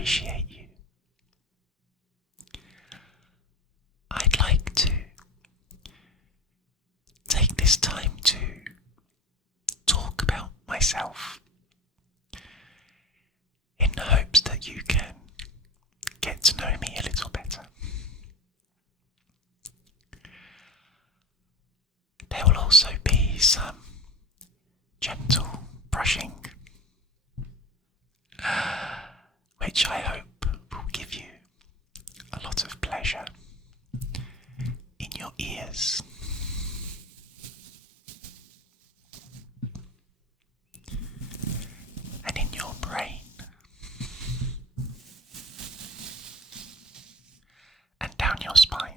appreciate you. I'd like to take this time to talk about myself in the hopes that you can get to know me a little better. There will also be some gentle brushing, which I hope will give you a lot of pleasure in your ears. And in your brain. And down your spine.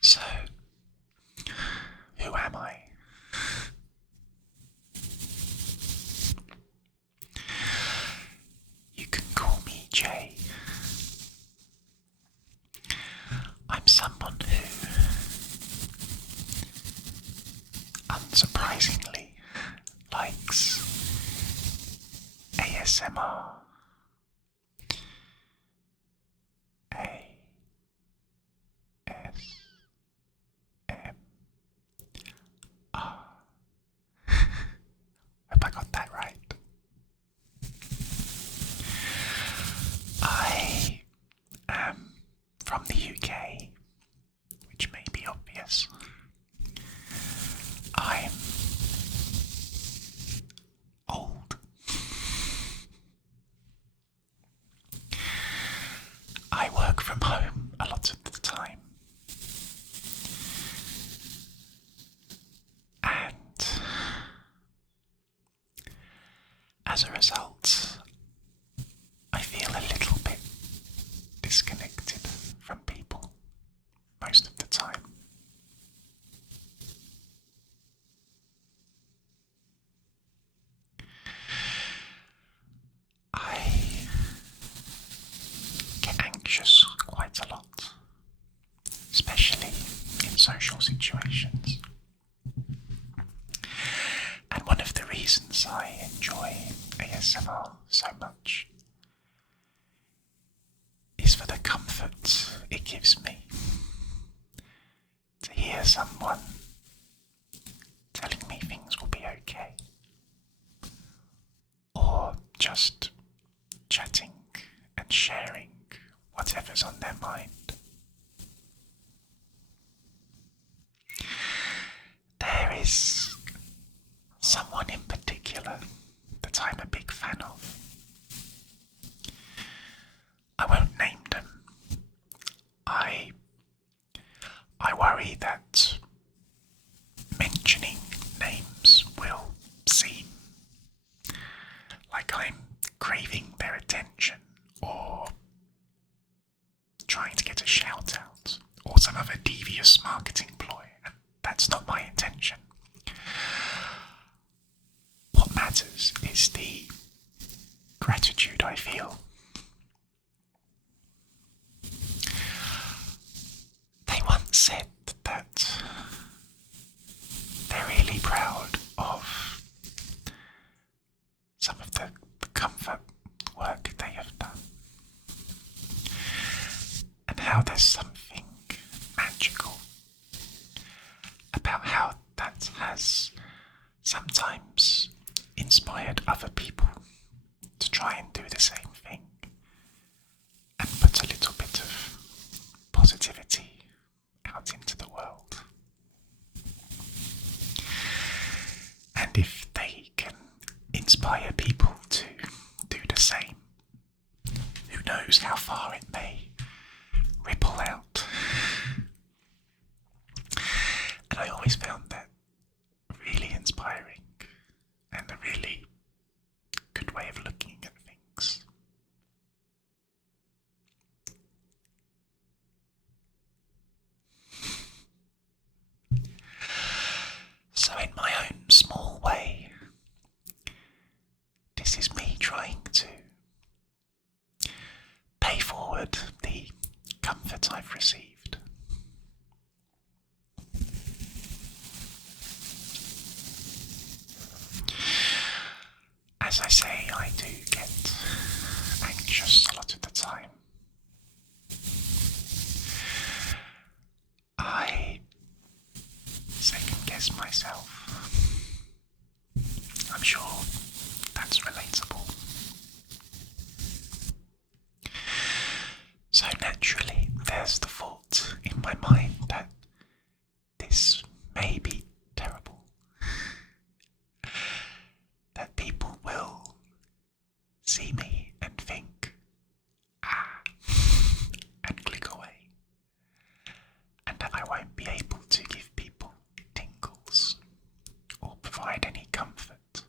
So, who am I? You can call me Jay. I'm someone who, unsurprisingly, likes ASMR. Hope I got that right. I am from the UK, which may be obvious. I'm old. I work from home a lot of the time. And as a result, I feel a little bit disconnected from people most of the time. I get anxious quite a lot, especially in social situations. And one of the reasons I enjoy ASMR so much is for the comfort it gives me to hear someone telling me things will be okay, or just chatting and sharing whatever's on their mind. There is someone in particular that I'm a big fan of. I won't name them. I worry that mentioning names will seem like I'm craving their attention or trying to get a shout out or some other devious marketing ploy, and that's not my intention. What matters is the gratitude I feel. They once said that they're really proud of some of the comfort work they have done, and how there's something magical about how that has sometimes inspired other people to try and do the same thing and put a little bit of positivity out into the world. And if they can inspire people to do the same, who knows how far it may ripple out. And I always found that really inspiring and a really good way of looking at things. So in my own small way, this is me trying to pay forward the comfort I've received. as I say, I do get anxious a lot of the time. I second guess myself. I'm sure that's relatable. So naturally, there's the thought in my mind that this may be terrible. That people will see me and think, and click away. And that I won't be able to give people tingles or provide any comfort.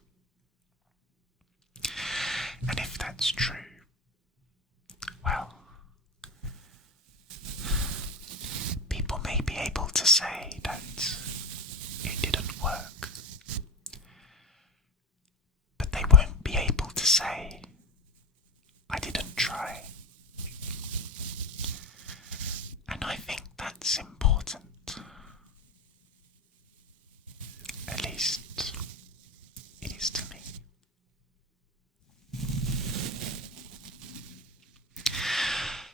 And if that's true, well, people may be able to say that it didn't work, but they won't be able to say I didn't try. And I think that's important. At least it is to me.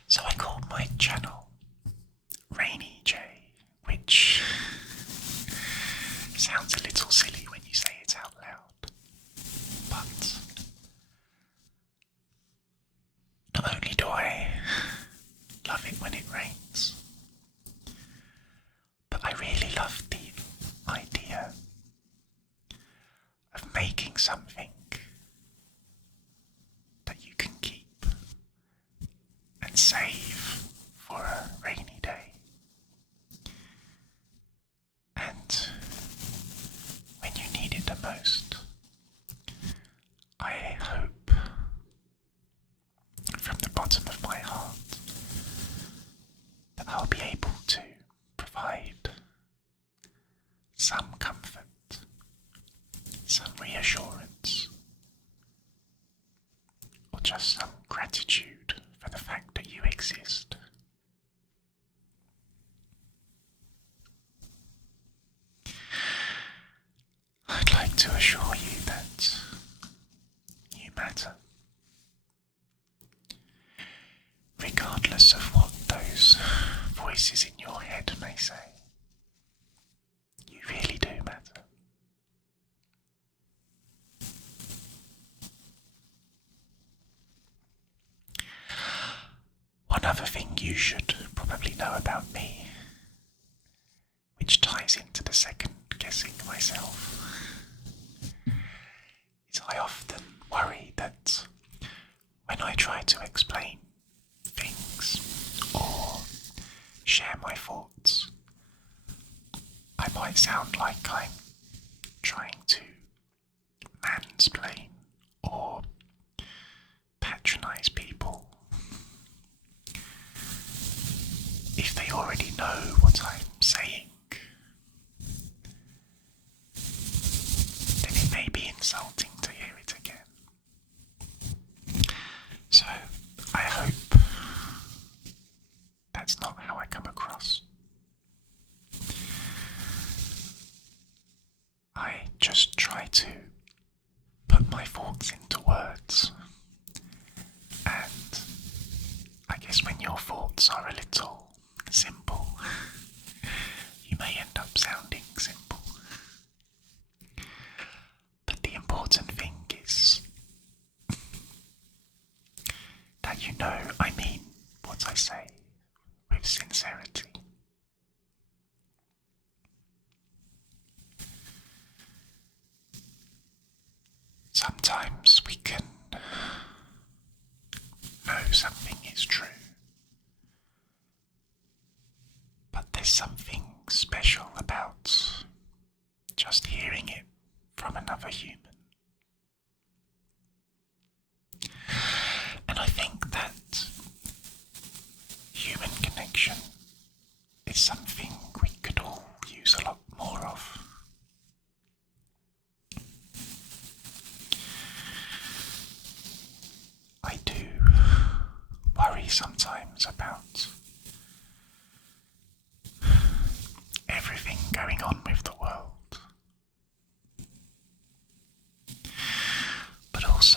So I called my channel Rainy J, which sounds a little silly when you say it out loud. But not only do I love it when it rains, but I really love the idea of making something that you can keep and save for a rainy day. And when you need it the most, I hope from the bottom of my heart that I'll be able to provide some comfort, some reassurance, or just some gratitude for the fact that you exist. I'd like to assure you that you matter, regardless of what those voices in your head may say. You really do matter. One other thing you should probably know about me, which ties into the second guessing myself, is I often worry that when I try to explain things or share my thoughts, I might sound like I'm trying to mansplain or patronize people if they already know what I'm saying. Then it may be insulting to hear it again. So I hope that's not how I come across. I just try to put my thoughts into words, and I guess when your thoughts are a little simple, you may end up sounding simple. But the important thing is that you know I mean what I say with sincerity. Sometimes we can know something is true, but there's something special about just hearing it from another human. And I think that human connection is something we could all use a lot more of. I do worry sometimes about everything going on with the world. But also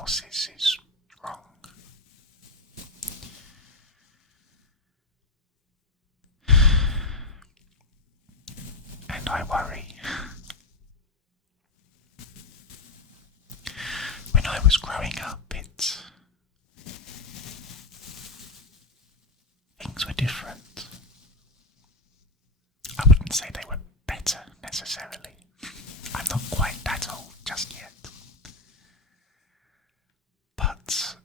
else's is wrong. And I worry. When I was growing up, things were different. I wouldn't say they were better necessarily. I'm not quite that old just yet. But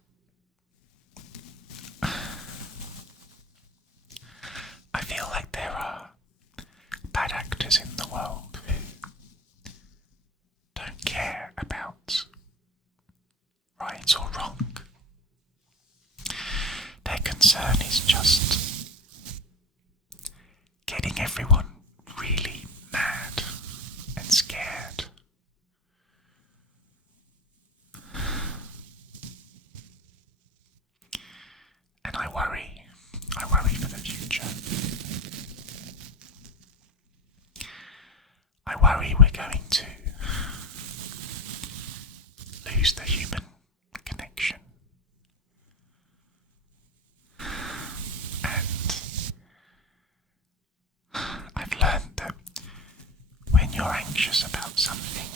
I feel like there are bad actors in the world who don't care about right or wrong. Their concern is just getting everyone really mad and scared. And I worry for the future. I worry we're going to lose the human connection. And I've learned that when you're anxious about something,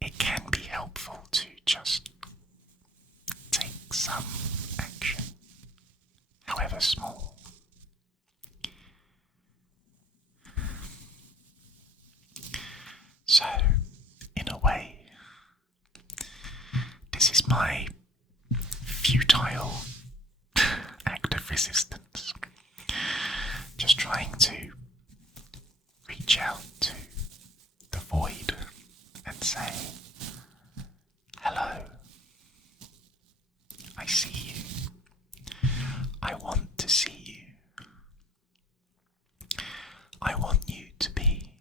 it can be helpful to just take some action, however small. So, in a way, this is my futile act of resistance. Just trying to reach out to the void and say, hello, I see you. I want to see you. I want you to be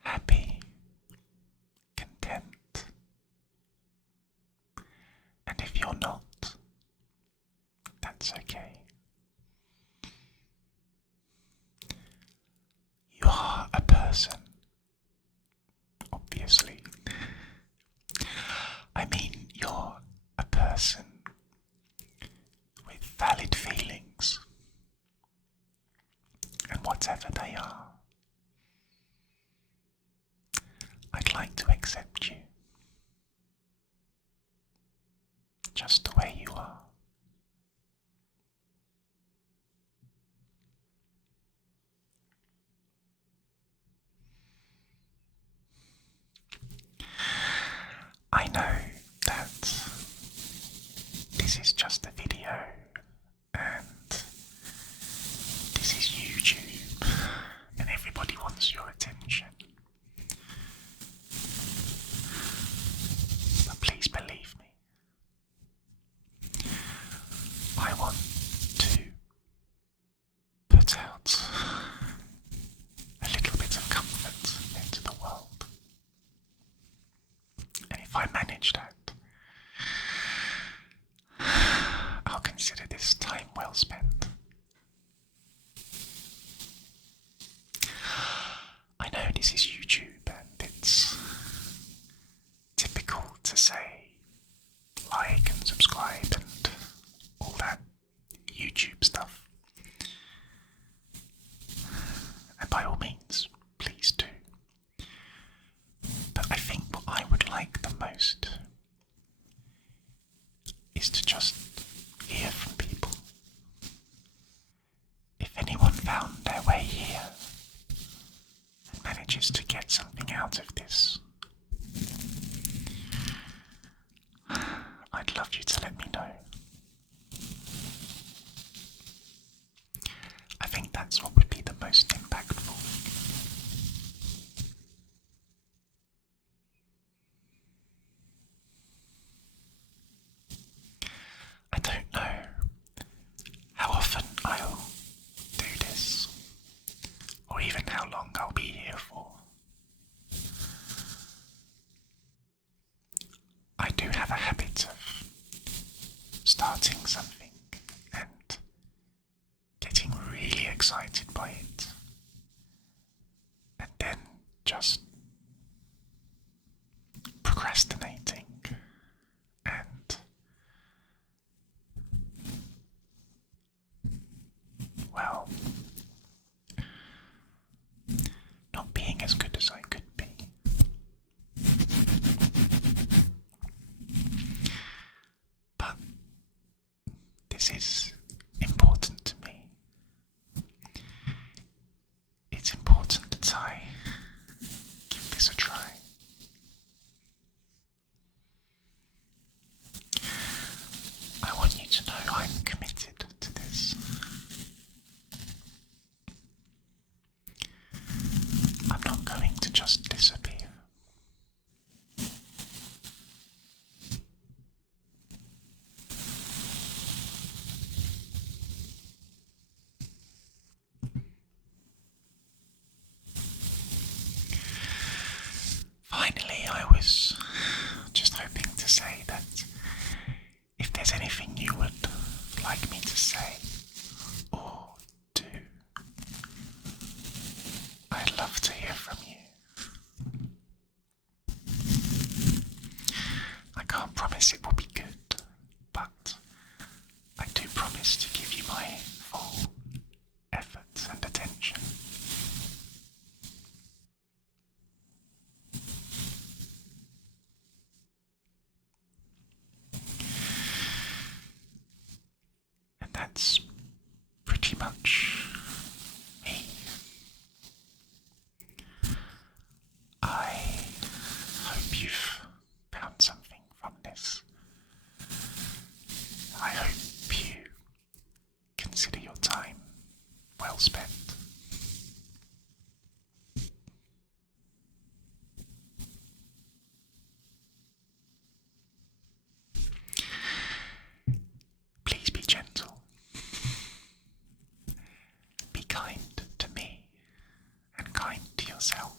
happy, content. And if you're not, that's okay. You are a person, obviously. I mean, you're a person with valid feelings, and whatever they are, I'd like to accept you just the way you are. I know that this is just a video and this is YouTube and everybody wants your attention. But please believe me, I want to put out a little bit of comfort into the world. And if I manage that, I'll consider this time well spent. I know this is YouTube and it's typical to say like and subscribe and all that YouTube stuff. And by all means, please do. But I think what I would like the most is to just hear from people. If anyone found their way here and manages to get something out of this, I'd love you to let me know. I think that's what would be the most impactful. I don't know how often I'll do this, or even how long I'll be here for. I do have a habit of procrastinating and, well, not being as good as I could be. But this is important to me. It's important that I give this a try. I want you to know I'm committed to this. I'm not going to just disappear. Finally, I was just hoping to say that if there's anything you would like me to say or do, I'd love to hear from you. I can't promise it will be good, but I do promise to give you my full effort and attention. And that's pretty much me. I hope you've found something from this. I hope you consider your time well spent. Please be gentle. Be kind to me and kind to yourself.